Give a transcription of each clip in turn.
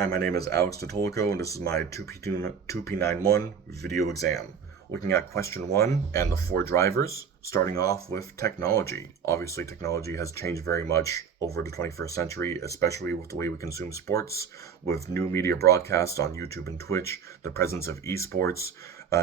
Hi, my name is Alex Totolico, and this is my 2P91 video exam. Looking at question 1 and the 4 drivers, starting off with technology. Obviously, technology has changed very much over the 21st century, especially with the way we consume sports, with new media broadcasts on YouTube and Twitch, the presence of esports,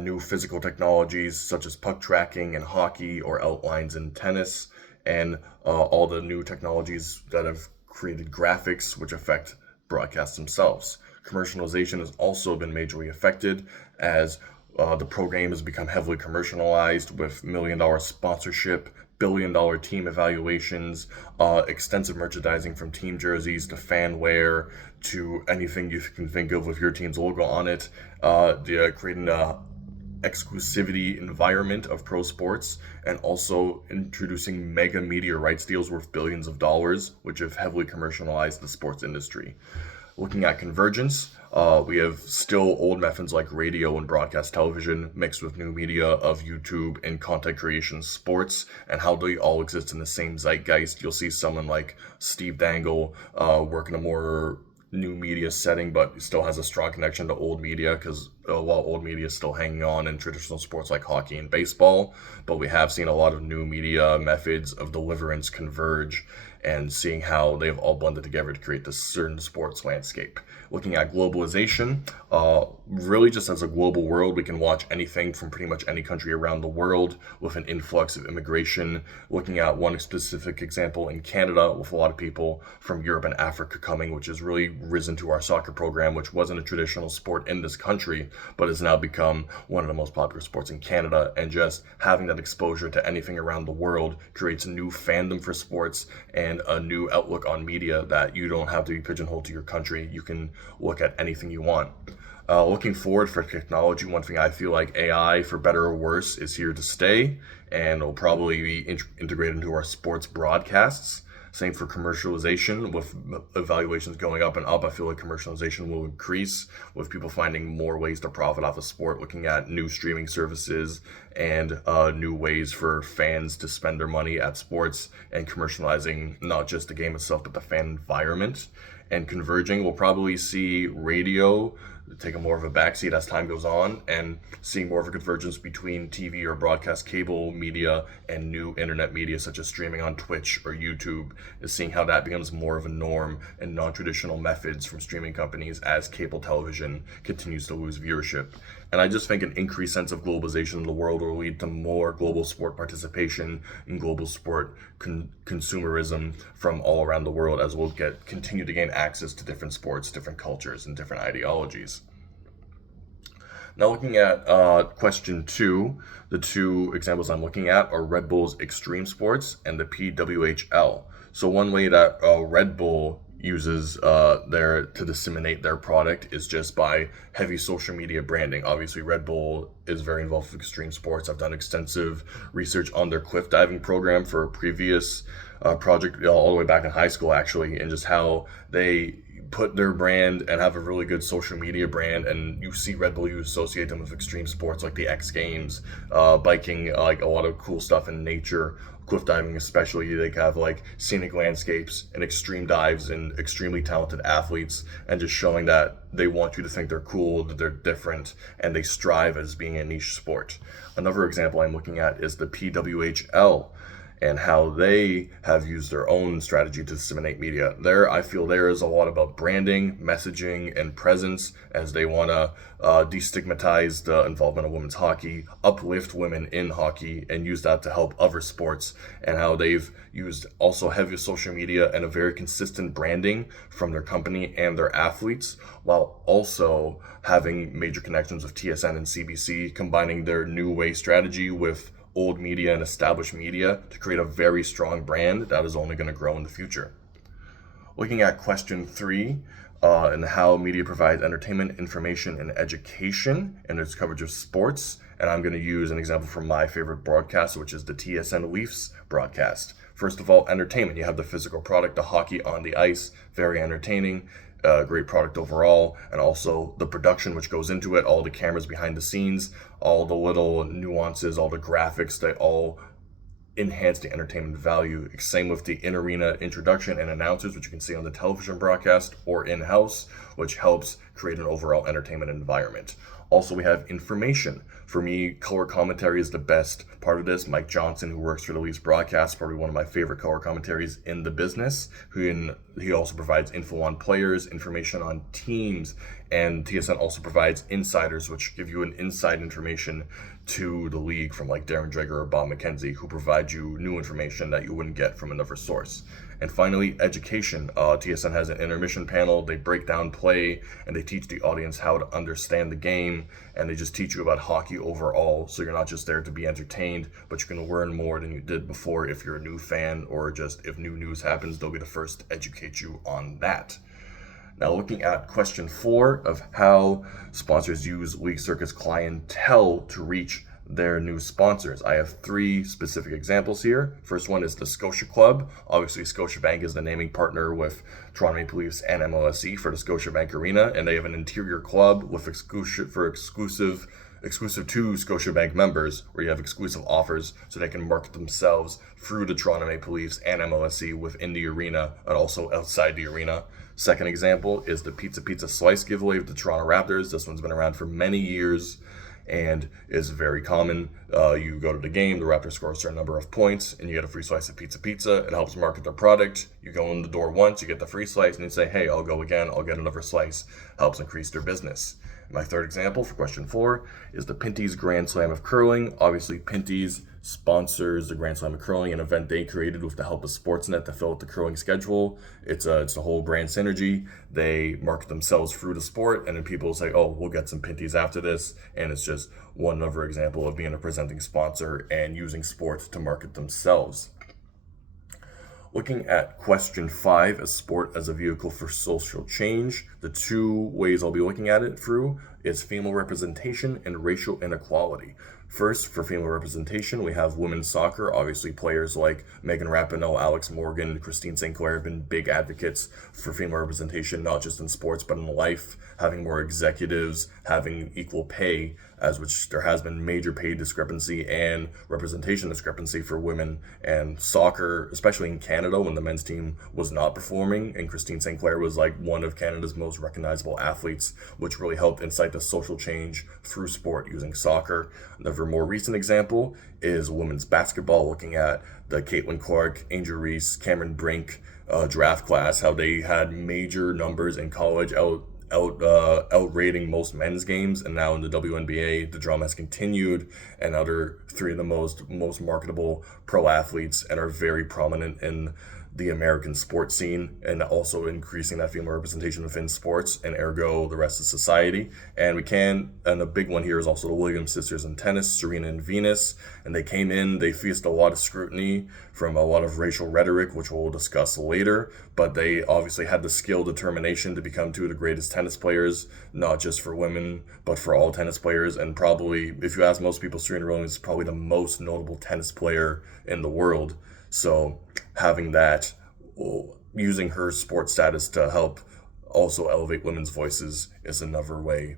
new physical technologies such as puck tracking in hockey or outlines in tennis, and all the new technologies that have created graphics which affect broadcasts themselves. Commercialization has also been majorly affected as the program has become heavily commercialized with $1 million sponsorship, $1 billion team evaluations, extensive merchandising from team jerseys to fan wear to anything you can think of with your team's logo on it, creating a exclusivity environment of pro sports, and also introducing mega media rights deals worth billions of dollars, which have heavily commercialized the sports industry. Looking at convergence, we have still old methods like radio and broadcast television mixed with new media of YouTube and content creation sports, and how they all exist in the same zeitgeist. You'll see someone like Steve Dangle work in a more new media setting, but still has a strong connection to old media because while old media is still hanging on in traditional sports like hockey and baseball, but we have seen a lot of new media methods of deliverance converge and seeing how they've all blended together to create this certain sports landscape. Looking at globalization, really just as a global world, we can watch anything from pretty much any country around the world with an influx of immigration. Looking at one specific example in Canada with a lot of people from Europe and Africa coming, which has really risen to our soccer program, which wasn't a traditional sport in this country, but has now become one of the most popular sports in Canada. And just having that exposure to anything around the world creates a new fandom for sports and a new outlook on media that you don't have to be pigeonholed to your country. You can look at anything you want. Looking forward for technology, one thing I feel like AI, for better or worse, is here to stay and will probably be integrated into our sports broadcasts. Same for commercialization. With evaluations going up and up, I feel like commercialization will increase with people finding more ways to profit off of sport, looking at new streaming services and new ways for fans to spend their money at sports, and commercializing not just the game itself, but the fan environment. And converging, we'll probably see radio take a more of a backseat as time goes on, and seeing more of a convergence between TV or broadcast cable media and new internet media such as streaming on Twitch or YouTube, is seeing how that becomes more of a norm and non-traditional methods from streaming companies as cable television continues to lose viewership. And I just think an increased sense of globalization in the world will lead to more global sport participation and global sport consumerism from all around the world, as we'll continue to gain access to different sports, different cultures, and different ideologies. Now looking at question 2, the two examples I'm looking at are Red Bull's Extreme Sports and the PWHL. So one way that Red Bull uses to disseminate their product is just by heavy social media branding. Obviously, Red Bull is very involved with extreme sports. I've done extensive research on their cliff diving program for a previous project all the way back in high school, actually, and just how they put their brand and have a really good social media brand. And you see Red Bull, you associate them with extreme sports like the X Games, biking, like a lot of cool stuff in nature. Cliff diving especially, they have like scenic landscapes and extreme dives and extremely talented athletes, and just showing that they want you to think they're cool, that they're different, and they strive as being a niche sport. Another example I'm looking at is the PWHL and how they have used their own strategy to disseminate media. There, I feel there is a lot about branding, messaging, and presence, as they want to destigmatize the involvement of women's hockey, uplift women in hockey, and use that to help other sports, and how they've used also heavy social media and a very consistent branding from their company and their athletes, while also having major connections with TSN and CBC, combining their new way strategy with old media and established media to create a very strong brand that is only going to grow in the future. Looking at question 3, and how media provides entertainment, information, and education in its coverage of sports. And I'm going to use an example from my favorite broadcast, which is the TSN Leafs broadcast. First of all, entertainment. You have the physical product, the hockey on the ice, very entertaining. Great product overall, and also the production which goes into it, all the cameras behind the scenes, all the little nuances, all the graphics, they all enhance the entertainment value. Same with the in-arena introduction and announcers, which you can see on the television broadcast or in-house, which helps create an overall entertainment environment. Also, we have information. For me, color commentary is the best part of this. Mike Johnson, who works for the Leafs broadcast, probably one of my favorite color commentaries in the business. He also provides info on players, information on teams, and TSN also provides insiders, which give you an inside information to the league from like Darren Dreger or Bob McKenzie, who provide you new information that you wouldn't get from another source. And finally, education. TSN has an intermission panel. They break down play and they teach the audience how to understand the game, and they just teach you about hockey overall. So you're not just there to be entertained, but you can learn more than you did before if you're a new fan, or just if new news happens, they'll be the first to educate you on that. Now, looking at question 4 of how sponsors use League Circus clientele to reach their new sponsors. I have 3 specific examples here. First one is the Scotia Club. Obviously, Scotiabank is the naming partner with Toronto Maple Leafs and MLSE for the Scotiabank Arena, and they have an interior club with exclusive to Scotiabank members, where you have exclusive offers so they can market themselves through the Toronto Maple Leafs and MLSE within the arena and also outside the arena. Second example is the Pizza Slice giveaway with the Toronto Raptors. This one's been around for many years and is very common. You go to the game, the Raptors score a certain number of points, and you get a free slice of pizza. It helps market their product. You go in the door once, you get the free slice, and you say, hey, I'll go again, I'll get another slice. Helps increase their business. My third example for question 4 is the Pinty's Grand Slam of Curling. Obviously, Pinty's sponsors the Grand Slam of Curling, an event they created with the help of Sportsnet to fill out the curling schedule. It's a whole brand synergy. They market themselves through the sport, and then people say, oh, we'll get some Pinty's after this. And it's just one other example of being a presenting sponsor and using sports to market themselves. Looking at question 5, a sport as a vehicle for social change, the 2 ways I'll be looking at it through is female representation and racial inequality. First, for female representation, we have women's soccer. Obviously, players like Megan Rapinoe, Alex Morgan, Christine St. Clair have been big advocates for female representation, not just in sports, but in life, having more executives, having equal pay, as which there has been major pay discrepancy and representation discrepancy for women and soccer, especially in Canada when the men's team was not performing. And Christine St. Clair was like one of Canada's most recognizable athletes, which really helped incite the social change through sport using soccer. Another more recent example is women's basketball, looking at the Caitlin Clark, Angel Reese, Cameron Brink draft class, how they had major numbers in college, outrating most men's games, and now in the WNBA the drama has continued, and other 3 of the most marketable pro athletes and are very prominent in the American sports scene, and also increasing that female representation within sports and ergo the rest of society. And a big one here is also the Williams sisters in tennis, Serena and Venus, and they faced a lot of scrutiny from a lot of racial rhetoric, which we'll discuss later, but they obviously had the skill, determination to become 2 of the greatest tennis players, not just for women, but for all tennis players. And probably, if you ask most people, Serena Williams is probably the most notable tennis player in the world. So having that, using her sports status to help also elevate women's voices is another way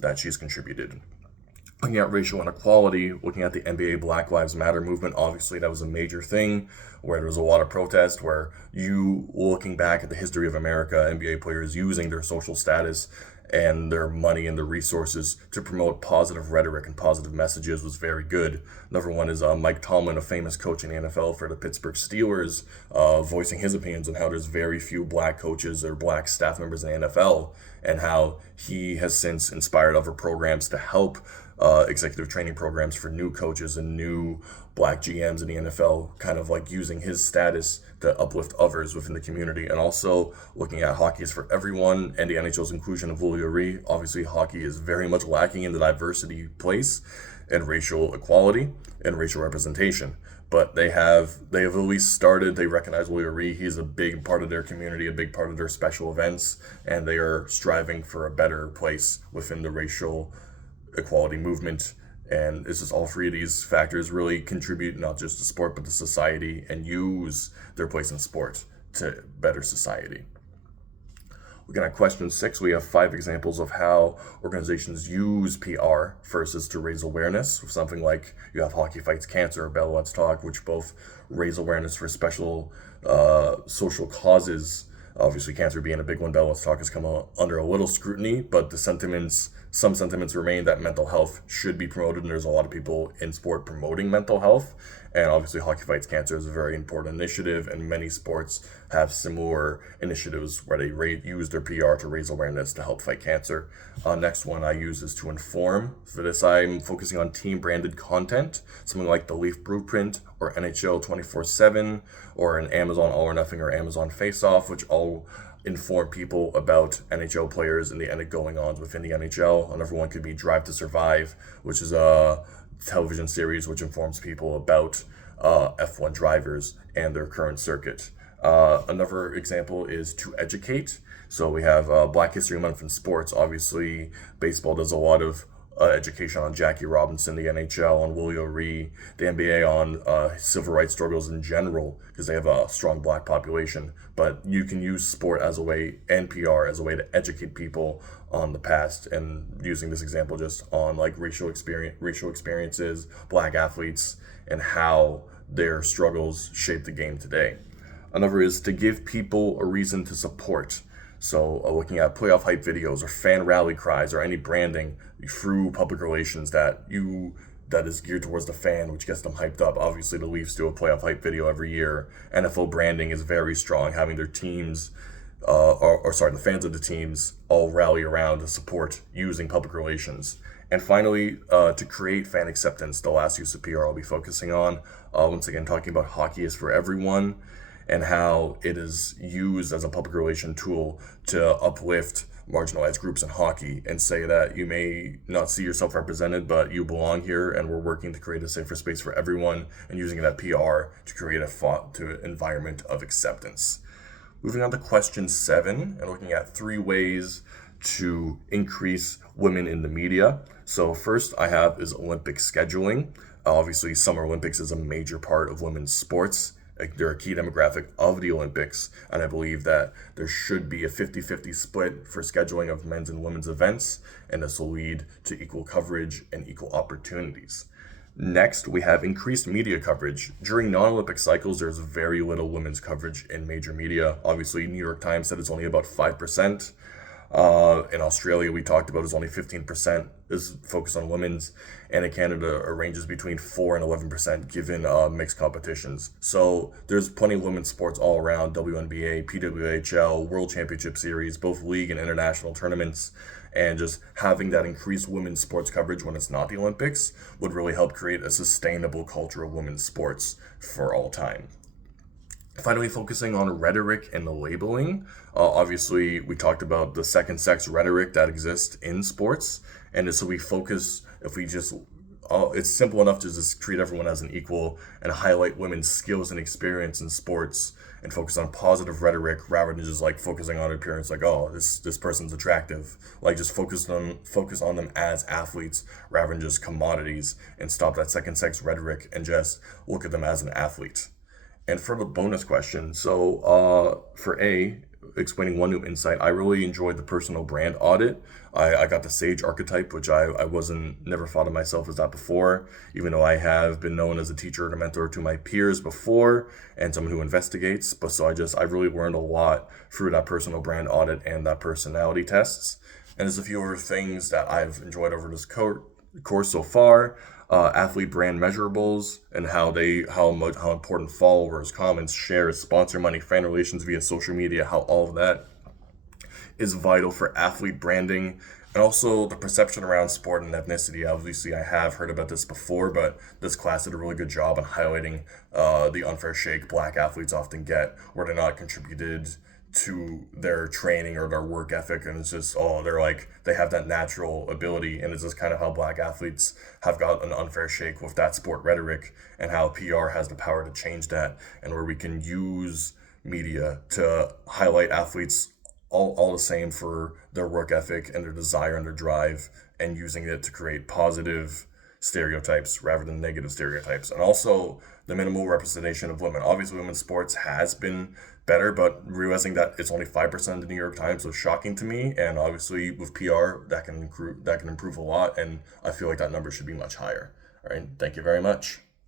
that she's contributed. Looking at racial inequality, looking at the NBA Black Lives Matter movement, obviously that was a major thing where there was a lot of protest, where looking back at the history of America, NBA players using their social status and their money and their resources to promote positive rhetoric and positive messages was very good. Another one is Mike Tomlin, a famous coach in the NFL for the Pittsburgh Steelers, voicing his opinions on how there's very few black coaches or black staff members in the NFL, and how he has since inspired other programs to help executive training programs for new coaches and new black GMs in the NFL, kind of like using his status to uplift others within the community. And also looking at Hockey is for Everyone and the NHL's inclusion of Willie O'Ree. Obviously, hockey is very much lacking in the diversity place and racial equality and racial representation. But they have at least started. They recognize Willie O'Ree. He's a big part of their community, a big part of their special events, and they are striving for a better place within the racial equality movement. And it's just all 3 of these factors really contribute not just to sport but to society, and use their place in sport to better society. Looking at question 6, we have 5 examples of how organizations use PR. First is to raise awareness. Something like you have Hockey Fights Cancer or Bell Let's Talk, which both raise awareness for special social causes. Obviously, cancer being a big one, Bell Let's Talk has come under a little scrutiny, but some sentiments remain that mental health should be promoted, and there's a lot of people in sport promoting mental health. And obviously, Hockey Fights Cancer is a very important initiative, and many sports have similar initiatives where they use their PR to raise awareness to help fight cancer. Next one I use is to inform. For this, I'm focusing on team-branded content, something like the Leaf Blueprint or NHL 24/7 or an Amazon All or Nothing or Amazon Face Off, which all inform people about NHL players and the going on within the NHL. Another one could be Drive to Survive, which is a television series which informs people about F1 drivers and their current circuit. Another example is To Educate. So we have Black History Month in sports. Obviously, baseball does a lot of education on Jackie Robinson, the NHL, on Willie O'Ree, the NBA on civil rights struggles in general, because they have a strong black population. But you can use sport as a way, and PR as a way to educate people on the past, and using this example just on like racial experiences, black athletes, and how their struggles shape the game today. Another is to give people a reason to support. So looking at playoff hype videos or fan rally cries or any branding through public relations that is geared towards the fan, which gets them hyped up. Obviously, the Leafs do a playoff hype video every year. NFL branding is very strong, having their teams, the fans of the teams all rally around to support using public relations. And finally, to create fan acceptance, the last use of PR I'll be focusing on. Once again, talking about Hockey is for Everyone, and how it is used as a public relation tool to uplift marginalized groups in hockey and say that you may not see yourself represented, but you belong here, and we're working to create a safer space for everyone, and using that PR to create an environment of acceptance. Moving on to question 7, and looking at 3 ways to increase women in the media. So first I have is Olympic scheduling. Obviously, Summer Olympics is a major part of women's sports. They're a key demographic of the Olympics, and I believe that there should be a 50-50 split for scheduling of men's and women's events, and this will lead to equal coverage and equal opportunities. Next, we have increased media coverage. During non-Olympic cycles, there's very little women's coverage in major media. Obviously, New York Times said it's only about 5%. In Australia, we talked about is only 15% is focused on women's, and in Canada, it ranges between 4 and 11% given mixed competitions. So there's plenty of women's sports all around: WNBA, PWHL, World Championship Series, both league and international tournaments, and just having that increased women's sports coverage when it's not the Olympics would really help create a sustainable culture of women's sports for all time. Finally, focusing on rhetoric and the labeling. Obviously, we talked about the second sex rhetoric that exists in sports. And so it's simple enough to just treat everyone as an equal and highlight women's skills and experience in sports and focus on positive rhetoric rather than just like focusing on appearance, like, oh, this person's attractive. Like, just focus on them as athletes rather than just commodities, and stop that second sex rhetoric and just look at them as an athlete. And for the bonus question, so for A, explaining one new insight, I really enjoyed the personal brand audit. I got the SAGE archetype, which I never thought of myself as that before, even though I have been known as a teacher and a mentor to my peers before and someone who investigates. But so I really learned a lot through that personal brand audit and that personality tests. And there's a few other things that I've enjoyed over this course so far. Athlete brand measurables and how important followers, comments, shares, sponsor money, fan relations via social media, how all of that is vital for athlete branding, and also the perception around sport and ethnicity. Obviously, I have heard about this before, but this class did a really good job on highlighting the unfair shake black athletes often get, where they're not contributed to their training or their work ethic, and it's just, they have that natural ability, and it's just kind of how black athletes have got an unfair shake with that sport rhetoric, and how PR has the power to change that, and where we can use media to highlight athletes all the same for their work ethic and their desire and their drive, and using it to create positive stereotypes rather than negative stereotypes. And also the minimal representation of women. Obviously, women's sports has been better, but realizing that it's only 5% of the New York Times was shocking to me. And obviously, with PR, that can improve a lot. And I feel like that number should be much higher. All right. Thank you very much.